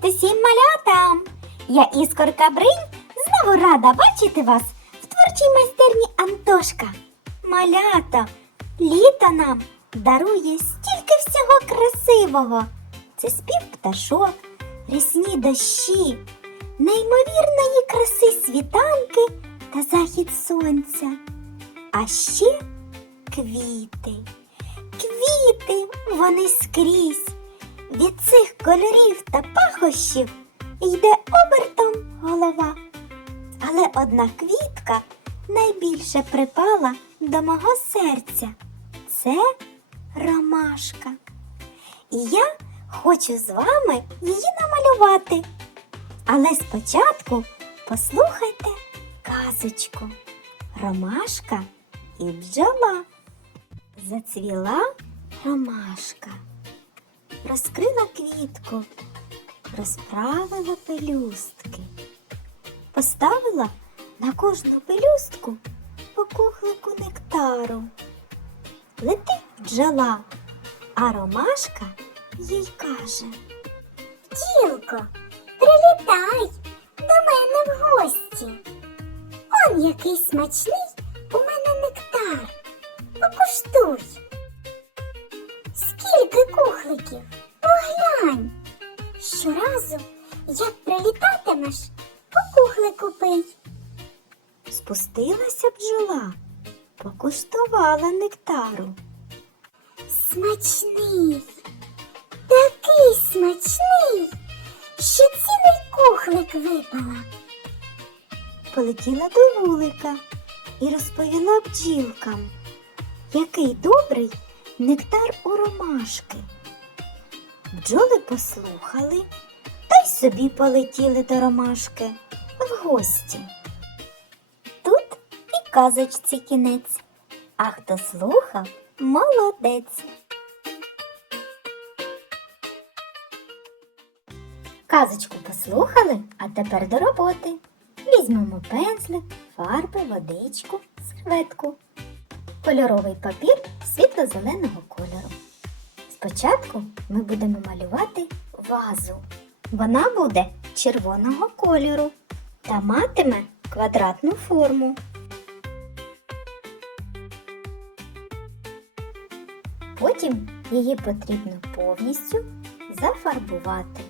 Привіт усім малятам! Я Іскорка Бринь, знову рада бачити вас в творчій майстерні Антошка. Малята, літо нам дарує стільки всього красивого. Це спів пташок, рясні дощі, неймовірної краси світанки та захід сонця. А ще квіти. Квіти, вони скрізь. Від цих кольорів та пахощів йде обертом голова. Але одна квітка найбільше припала до мого серця. Це ромашка. І я хочу з вами її намалювати. Але спочатку послухайте казочку. Ромашка і бджола. Зацвіла ромашка розкрила квітку, розправила пелюстки, поставила на кожну пелюстку по кухлику нектару. Летить бджола, а ромашка їй каже. Тілко, прилітай до мене в гості. Он який смачний у мене кухлику. Спустилася бджола, покуштувала нектару. Смачний, такий смачний, що цілий кухлик випала. Полетіла до вулика і розповіла бджілкам, який добрий нектар у ромашки. Бджоли послухали та й собі полетіли до ромашки в гості. Тут і казочці кінець, а хто слухав, молодець. Казочку послухали, а тепер до роботи. Візьмемо пензлик, фарби, водичку, серветку кольоровий папір світло-зеленого кольору. Спочатку ми будемо малювати вазу. Вона буде червоного кольору та матиме квадратну форму. Потім її потрібно повністю зафарбувати.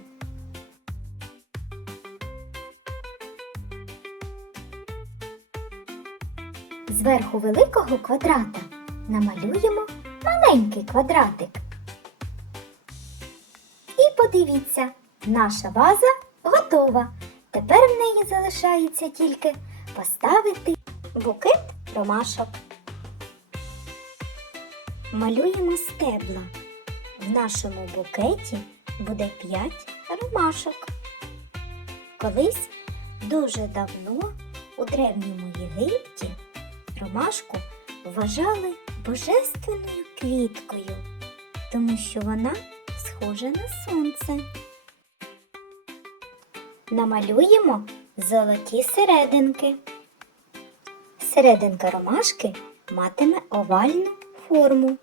Зверху великого квадрата намалюємо маленький квадратик. І подивіться, наша ваза готова. Тепер в неї залишається тільки поставити букет ромашок. Малюємо стебла. В нашому букеті буде 5 ромашок. Колись дуже давно у древньому Єгипті ромашку вважали божественною квіткою, тому що вона схожа на сонце. Намалюємо золоті серединки. Серединка ромашки матиме овальну форму.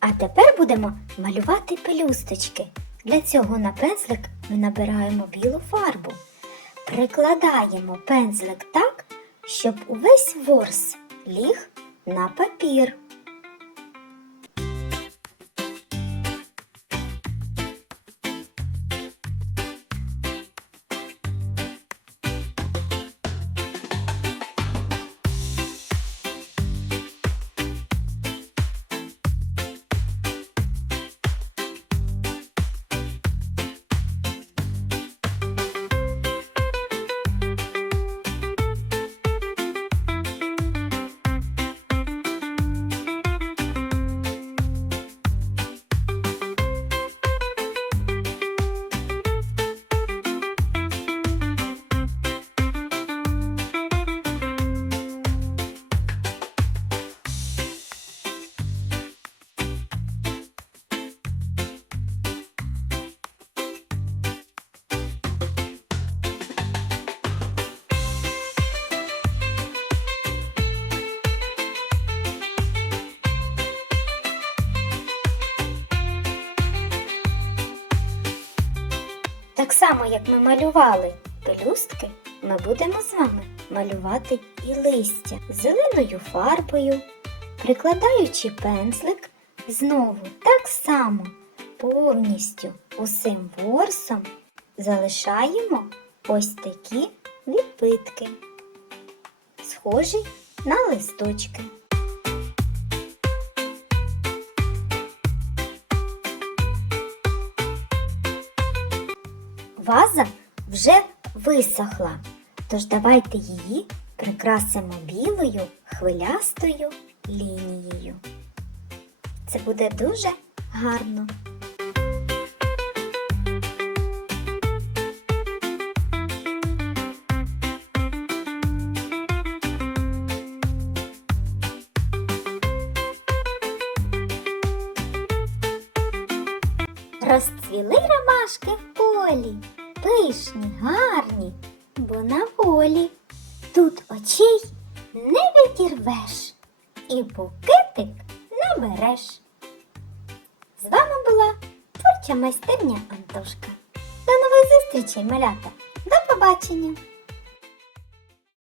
А тепер будемо малювати пелюсточки. Для цього на пензлик ми набираємо білу фарбу. Прикладаємо пензлик так, щоб увесь ворс ліг на папір. Так само, як ми малювали пелюстки, ми будемо з вами малювати і листя зеленою фарбою, прикладаючи пензлик знову так само повністю усім ворсом залишаємо ось такі відбитки, схожі на листочки. Ваза вже висохла, тож давайте її прикрасимо білою хвилястою лінією. Це буде дуже гарно. Розцвіли ромашки в полі, пишні, гарні, бо на волі. Тут очей не відірвеш і букетик набереш. З вами була творча майстерня Антошка. До нових зустрічей, малята! До побачення!